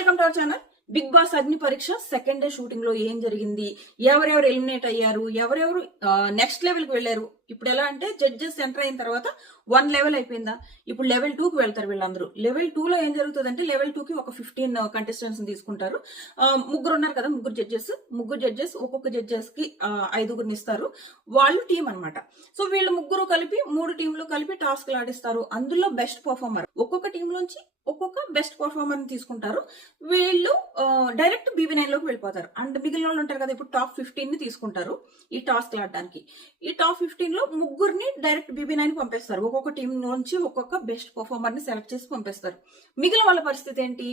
Welcome to our channel. Bigg Boss Agni Pariksha second day shooting లో ఏం జరిగింది, ఎవరెవరు ఎలిమినేట్ అయ్యారు, ఎవరెవరు నెక్స్ట్ లెవెల్ కి వెళ్లారు. ఇప్పుడు ఎలా అంటే జడ్జెస్ ఎంటర్ అయిన తర్వాత 1 లెవెల్ అయిపోయిందా, ఇప్పుడు లెవెల్ 2 కి వెళ్తారు వీళ్ళందరూ. లెవెల్ 2 లో ఏం జరుగుతుందంటే లెవెల్ 2 కి ఒక 15 కంటెస్టెంట్స్ తీసుకుంటారు. ముగ్గురు ఉన్నారు కదా, ముగ్గురు జడ్జెస్ ఒక్కొక్క జడ్జెస్ కి 5గురిని ఇస్తారు. వాళ్ళు టీం అన్నమాట. సో వీళ్ళు ముగ్గురు కలిపి 3 టీంలు కలిపి టాస్క్లు ఆడిస్తారు. అందులో బెస్ట్ పర్ఫార్మర్ ఒక్కొక్క టీం లోంచి ఒక్కొక్క బెస్ట్ పర్ఫార్మర్ ని తీసుకుంటారు. వీళ్ళు డైరెక్ట్ BB9 లోకి వెళ్ళిపోతారు. అండ్ మిగిలిన వాళ్ళు ఉంటారు కదా, ఇప్పుడు టాప్ 15 ని తీసుకుంటారు ఈ టాస్క్ ఆడడానికి. ఈ టాప్ 15 లో ముగ్గురిని డైరెక్ట్ BB9 పంపిస్తారు. ఒక్కొక్క టీం నుంచి ఒక్కొక్క బెస్ట్ పర్ఫార్మర్ ని సెలెక్ట్ చేసి పంపిస్తారు. మిగిలిన వాళ్ళ పరిస్థితి ఏంటి,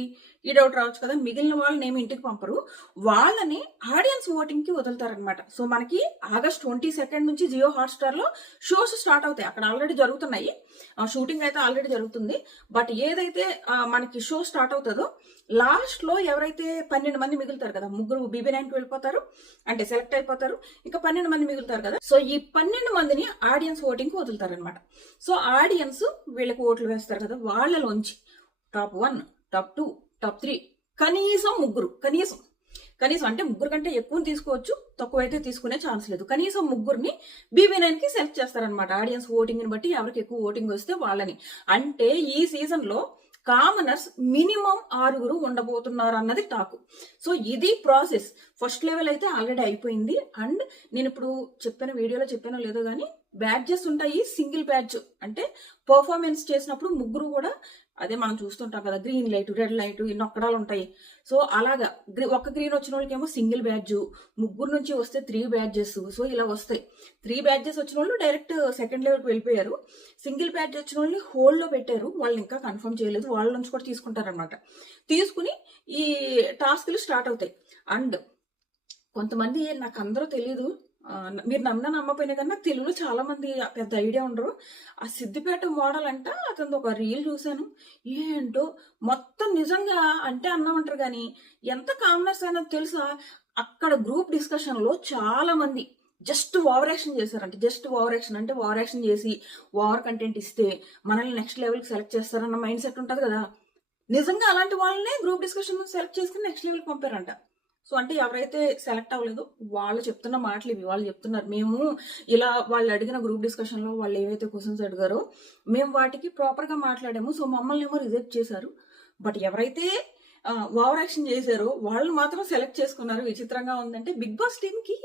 ఈ డౌట్ రావచ్చు కదా, మిగిలిన వాళ్ళని ఏమి ఇంటికి పంపరు, వాళ్ళని ఆడియన్స్ ఓటింగ్ కి వదులుతారనమాట. సో మనకి ఆగస్ట్ 22 నుంచి జియో హాట్స్టార్ లో షోస్ స్టార్ట్ అవుతాయి. అక్కడ ఆల్రెడీ జరుగుతున్నాయి, షూటింగ్ అయితే ఆల్రెడీ జరుగుతుంది. బట్ ఏదైతే మనకి షో స్టార్ట్ అవుతుందో లాస్ట్ లో ఎవరైతే 12 మంది మిగులుతారు కదా, ముగ్గురు BB9 కి వెళ్ళిపోతారు అంటే సెలెక్ట్ అయిపోతారు, ఇంకా 12 మంది మిగులుతారు కదా. సో ఈ 12 మందిని ఆడియన్స్ ఓటింగ్ కి వదులుతారు అనమాట. సో ఆడియన్స్ వీళ్ళకి ఓట్లు వేస్తారు కదా, వాళ్ళలోంచి టాప్ 1, టాప్ 2, టాప్ 3 కనీసం ముగ్గురు, కనీసం అంటే ముగ్గురు కంటే ఎక్కువ తీసుకోవచ్చు, తక్కువ అయితే తీసుకునే ఛాన్స్ లేదు. కనీసం ముగ్గురిని BB9 కి సెలెక్ట్ చేస్తారనమాట. ఆడియన్స్ ఓటింగ్ ని బట్టి ఎవరికి ఎక్కువ ఓటింగ్ వస్తే వాళ్ళని. అంటే ఈ సీజన్ లో కామనర్స్ మినిమం 6 ఉండబోతున్నారు అన్నది టాక్. సో ఇది ప్రాసెస్. ఫస్ట్ లెవెల్ అయితే ఆల్రెడీ అయిపోయింది. అండ్ నేను ఇప్పుడు చెప్పిన వీడియోలో చెప్పానో లేదో కానీ బ్యాడ్జెస్ ఉంటాయి. సింగిల్ బ్యాడ్జ్ అంటే పర్ఫార్మెన్స్ చేసినప్పుడు ముగ్గురు కూడా, అదే మనం చూస్తుంటాం కదా, గ్రీన్ లైట్, రెడ్ లైట్, ఈ నొక్కడాలు ఉంటాయి. సో అలాగా ఒక గ్రీన్ వచ్చిన వాళ్ళకేమో సింగిల్ బ్యాడ్జ్, ముగ్గురు నుంచి వస్తే 3 బ్యాడ్జెస్. సో ఇలా వస్తాయి. 3 బ్యాడ్జెస్ వచ్చిన వాళ్ళు డైరెక్ట్ సెకండ్ లెవెల్కి వెళ్ళిపోయారు. సింగిల్ బ్యాడ్జ్ వచ్చిన వాళ్ళని హోల్డ్ లో పెట్టారు, వాళ్ళు ఇంకా కన్ఫర్మ్ చేయలేదు. వాళ్ళ నుంచి కూడా తీసుకుంటారనమాట. తీసుకుని ఈ టాస్క్లు స్టార్ట్ అవుతాయి. అండ్ కొంతమంది, నాకు అందరూ తెలియదు, మీరు నమ్మపోయినా కానీ నాకు తెలుగులో చాలా మంది పెద్ద ఐడియా ఉండరు. ఆ సిద్దిపేట మోడల్ అంట, అతను ఒక రీల్ చూశాను. ఏంటో మొత్తం నిజంగా అంటే అన్నామంటారు కానీ ఎంత కామనర్స్ అయినా తెలుసా, అక్కడ గ్రూప్ డిస్కషన్ లో చాలా మంది జస్ట్ ఓవర్ యాక్షన్ చేశారంట. జస్ట్ ఓవర్ యాక్షన్ అంటే ఓవర్ యాక్షన్ చేసి ఓవర్ కంటెంట్ ఇస్తే మనల్ని నెక్స్ట్ లెవెల్కి సెలెక్ట్ చేస్తారన్న మైండ్ సెట్ ఉంటుంది కదా. నిజంగా అలాంటి వాళ్ళనే గ్రూప్ డిస్కషన్ సెలెక్ట్ చేసుకుని నెక్స్ట్ లెవెల్కి పంపారంట. సో అంటే ఎవరైతే సెలెక్ట్ అవ్వలేదో వాళ్ళు చెప్తున్న మాటలు ఇవి. వాళ్ళు చెప్తున్నారు, మేము ఇలా వాళ్ళు అడిగిన గ్రూప్ డిస్కషన్ లో వాళ్ళు ఏవైతే క్వశ్చన్స్ అడిగారో మేము వాటికి ప్రాపర్ గా మాట్లాడాము. సో మమ్మల్ని ఏమో రిజెక్ట్ చేశారు. బట్ ఎవరైతే ఓవర్ యాక్షన్ చేశారో వాళ్ళు మాత్రం సెలెక్ట్ చేసుకున్నారు. విచిత్రంగా ఉందంటే బిగ్ బాస్ టీమ్ కి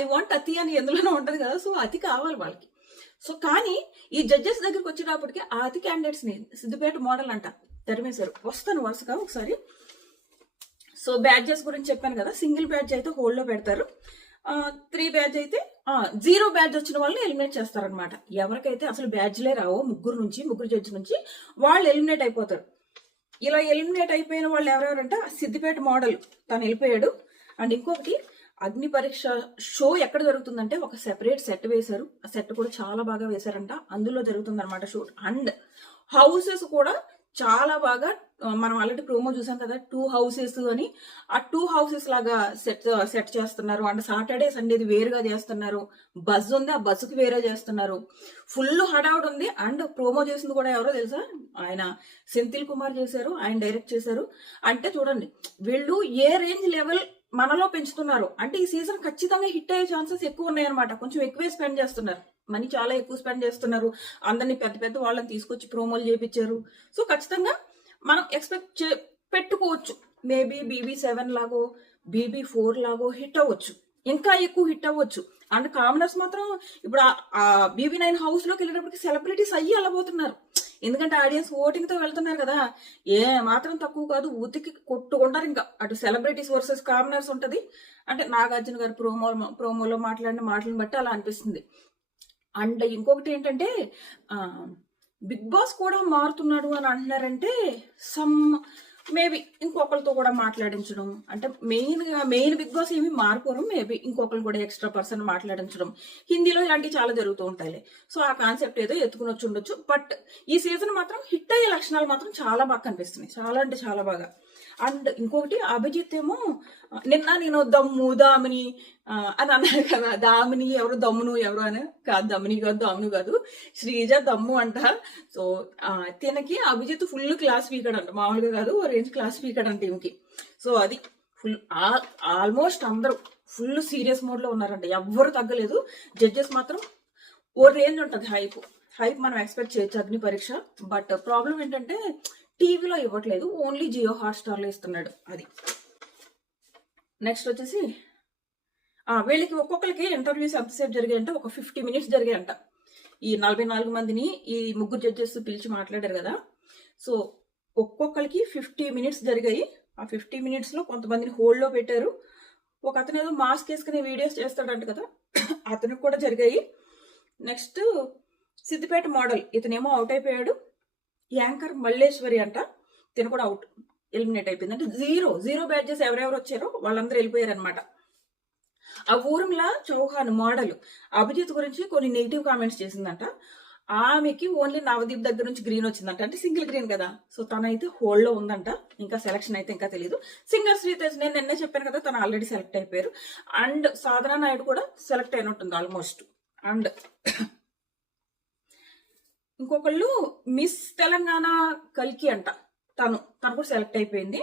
ఐ వాంట్ అతి అని ఎందులోనే ఉంటది కదా, సో అతి కావాలి వాళ్ళకి. సో కానీ ఈ జడ్జెస్ దగ్గరికి వచ్చేటప్పటికి ఆ అతి క్యాండిడేట్స్ ని సిద్దిపేట మోడల్ అంట తరిమేశారు. వస్తాను వరుసగా ఒకసారి. సో బ్యాడ్జెస్ గురించి చెప్పాను కదా, సింగిల్ బ్యాడ్జ్ అయితే హోల్డ్ లో పెడతారు, 3 బ్యాడ్జ్ అయితే 0 బ్యాడ్జ్ వచ్చిన వాళ్ళని ఎలిమినేట్ చేస్తారనమాట. ఎవరికైతే అసలు బ్యాడ్జ్లే రావో ముగ్గురు జడ్జి నుంచి వాళ్ళు ఎలిమినేట్ అయిపోతారు. ఇలా ఎలిమినేట్ అయిపోయిన వాళ్ళు ఎవరెవరంటే సిద్దిపేట మోడల్ తను వెళ్ళిపోయాడు. అండ్ ఇంకొకటి, అగ్ని పరీక్ష షో ఎక్కడ జరుగుతుందంటే ఒక సెపరేట్ సెట్ వేశారు. ఆ సెట్ కూడా చాలా బాగా వేశారంట, అందులో జరుగుతుంది అనమాట షూట్. అండ్ హౌసెస్ కూడా చాలా బాగా, మనం ఆల్రెడీ ప్రోమో చూసాం కదా 2 హౌసెస్ అని, ఆ 2 హౌసెస్ లాగా సెట్ చేస్తున్నారు. అండ్ సాటర్డే సండేది వేరుగా చేస్తున్నారు. బస్ ఉంది, ఆ బస్సుకి వేరే చేస్తున్నారు. ఫుల్ హడావుడ్ ఉంది. అండ్ ప్రోమో చేసింది కూడా ఎవరో తెలుసా, ఆయన సెంథిల్ కుమార్ చేశారు, ఆయన డైరెక్ట్ చేశారు. అంటే చూడండి వీళ్ళు ఏ రేంజ్ లెవెల్ మనలో పెంచుతున్నారు. అంటే ఈ సీజన్ ఖచ్చితంగా హిట్ అయ్యే ఛాన్సెస్ ఎక్కువ ఉన్నాయన్నమాట. కొంచెం ఎక్కువే స్పెండ్ చేస్తున్నారు, మనీ చాలా ఎక్కువ స్పెండ్ చేస్తున్నారు. అందరినీ పెద్ద వాళ్ళని తీసుకొచ్చి ప్రోమోలు చేపించారు. సో ఖచ్చితంగా మనం ఎక్స్పెక్ట్ పెట్టుకోవచ్చు. మేబీ BB7 లాగో BB4 లాగో హిట్ అవ్వచ్చు, ఇంకా ఎక్కువ హిట్ అవ్వచ్చు. అండ్ కామనర్స్ మాత్రం ఇప్పుడు BB9 హౌస్ లోకి వెళ్ళేటప్పటికి సెలబ్రిటీస్ అయ్యి వెళ్ళబోతున్నారు. ఎందుకంటే ఆడియన్స్ ఓటింగ్ తో వెళ్తున్నారు కదా, ఏ మాత్రం తక్కువ కాదు, ఉతికి కొట్టుకుంటారు. ఇంకా అటు సెలబ్రిటీస్ వర్సెస్ కామనర్స్ ఉంటది. అంటే నాగార్జున గారు ప్రోమోలో మాట్లాడిన మాటలను బట్టి అలా అనిపిస్తుంది. అండ్ ఇంకొకటి ఏంటంటే బిగ్ బాస్ కూడా మారుతున్నాడు అని అంటున్నారంటే మేబీ ఇంకొకరితో కూడా మాట్లాడించడం. అంటే మెయిన్ బిగ్ బాస్ ఏమి మారిపోరు, మేబీ ఇంకొకరు కూడా ఎక్స్ట్రా పర్సన్ మాట్లాడించడం. హిందీలో ఇలాంటివి చాలా జరుగుతూ ఉంటాయి. సో ఆ కాన్సెప్ట్ ఏదో ఎత్తుకుని వచ్చి ఉండొచ్చు. బట్ ఈ సీజన్ మాత్రం హిట్ అయ్యే లక్షణాలు మాత్రం చాలా బాగా కనిపిస్తున్నాయి, చాలా అంటే చాలా బాగా. అండ్ ఇంకొకటి, అభిజిత్ ఏమో నిన్న నేను దమ్ము దామిని అని అన్నారు కదా, దామిని ఎవరు దమ్మును ఎవరు అని కాదు, దమ్మిని కాదు దామును కాదు, శ్రీజ దమ్ము అంట. సో తినకి అభిజిత్ ఫుల్ క్లాస్ వీకాడు అంట, మామూలుగా కాదు, రేంజ్ నుంచి క్లాస్ పీకాడంట టీంకి. సో అది ఫుల్ ఆల్మోస్ట్ అందరూ ఫుల్ సీరియస్ మోడ్ లో ఉన్నారంట, ఎవ్వరు తగ్గలేదు. జడ్జెస్ మాత్రం ఓ రేంజ్ ఉంటుంది హైప్ మనం ఎక్స్పెక్ట్ చేయొచ్చు అగ్ని పరీక్ష. బట్ ప్రాబ్లం ఏంటంటే టీవీలో ఇవ్వట్లేదు, ఓన్లీ జియో హాట్స్టార్ లో ఇస్తున్నాడు. అది నెక్స్ట్ వచ్చేసి వీళ్ళకి ఒక్కొక్కరికి ఇంటర్వ్యూస్ ఎంతసేపు జరిగాయంటే ఒక 50 minutes జరిగాయంట. ఈ 44 మందిని ఈ ముగ్గురు జడ్జెస్ పిలిచి మాట్లాడారు కదా, సో ఒక్కొక్కరికి 50 minutes జరిగాయి. ఆ 50 minutes లో కొంతమందిని హోల్డ్ లో పెట్టారు. ఒక అతను ఏదో మాస్క్ వేసుకునే వీడియోస్ చేస్తాడంట కదా, అతనికి కూడా జరిగాయి. నెక్స్ట్ సిద్దిపేట మోడల్ ఇతనేమో అవుట్ అయిపోయాడు. యాంకర్ మల్లేశ్వరి అంట, తిన కూడా అవుట్, ఎలిమినేట్ అయిపోయింది. అంటే జీరో బ్యాడ్జెస్ ఎవరెవరు వచ్చారో వాళ్ళందరూ వెళ్ళిపోయారు అనమాట. ఆ ఊర్మిళ చౌహాన్ మోడల్ అభిజిత్ గురించి కొన్ని నెగిటివ్ కామెంట్స్ చేసిందంట. ఆమెకి ఓన్లీ నవదీప్ దగ్గర నుంచి గ్రీన్ వచ్చిందంట, అంటే సింగిల్ గ్రీన్ కదా. సో తనైతే హోల్డ్ లో ఉందంట, ఇంకా సెలక్షన్ అయితే ఇంకా తెలియదు. సింగర్ శ్రీతేజ్ నేను నిన్నే చెప్పాను కదా, తను ఆల్రెడీ సెలెక్ట్ అయిపోయారు. అండ్ సాధనా నాయుడు కూడా సెలెక్ట్ అయినట్టుంది ఆల్మోస్ట్. అండ్ ఇంకొకళ్ళు మిస్ తెలంగాణ కల్కి అంట, తను కూడా సెలెక్ట్ అయిపోయింది.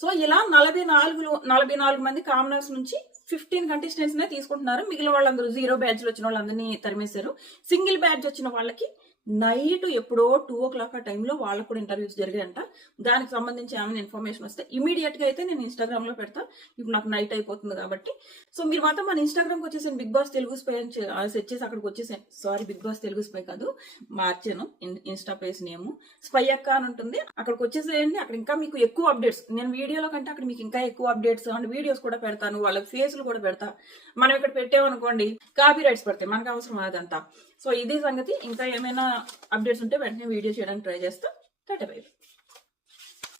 సో ఇలా 44 మంది కామనర్స్ నుంచి 15 contestants నే తీసుకుంటున్నారు. మిగిలిన వాళ్ళందరూ 0 బ్యాడ్జ్ వచ్చిన వాళ్ళందరినీ తరిమేశారు. సింగిల్ బ్యాడ్జ్ వచ్చిన వాళ్ళకి నైట్ ఎప్పుడో 2 o'clock ఆ టైంలో వాళ్ళకు కూడా ఇంటర్వ్యూస్ జరిగాయంట. దానికి సంబంధించి ఏమైనా ఇన్ఫర్మేషన్ వస్తే ఇమీడియట్ గా అయితే నేను ఇన్స్టాగ్రామ్ లో పెడతా. ఇప్పుడు నాకు నైట్ అయిపోతుంది కాబట్టి. సో మీరు మాత్రం మన ఇన్స్టాగ్రామ్ కి వచ్చేసాను, బిగ్ బాస్ తెలుగు స్పై అని సెట్ చేసి అక్కడికి వచ్చేసాను. Sorry, Bigg Boss Telugu spy కాదు, మార్చాను ఇన్స్టా పేజ్ నేమ్, స్పై అక్క అని ఉంటుంది. అక్కడికి వచ్చేసేయండి. అక్కడ ఇంకా మీకు ఎక్కువ అప్డేట్స్, నేను వీడియోలో కంటే అక్కడ మీకు ఇంకా ఎక్కువ అప్డేట్స్ అండ్ వీడియోస్ కూడా పెడతాను. వాళ్ళ ఫేస్లు కూడా పెడతా. మనం ఇక్కడ పెట్టామనుకోండి కాపీ రైట్స్ పడతాయి, మనకు అవసరం అదంతా. సో ఇది సంగతి. ఇంకా ఏమైనా అప్డేట్స్ ఉంటే వెంటనే వీడియో చేయడానికి ట్రై చేస్తా. Tata bye by.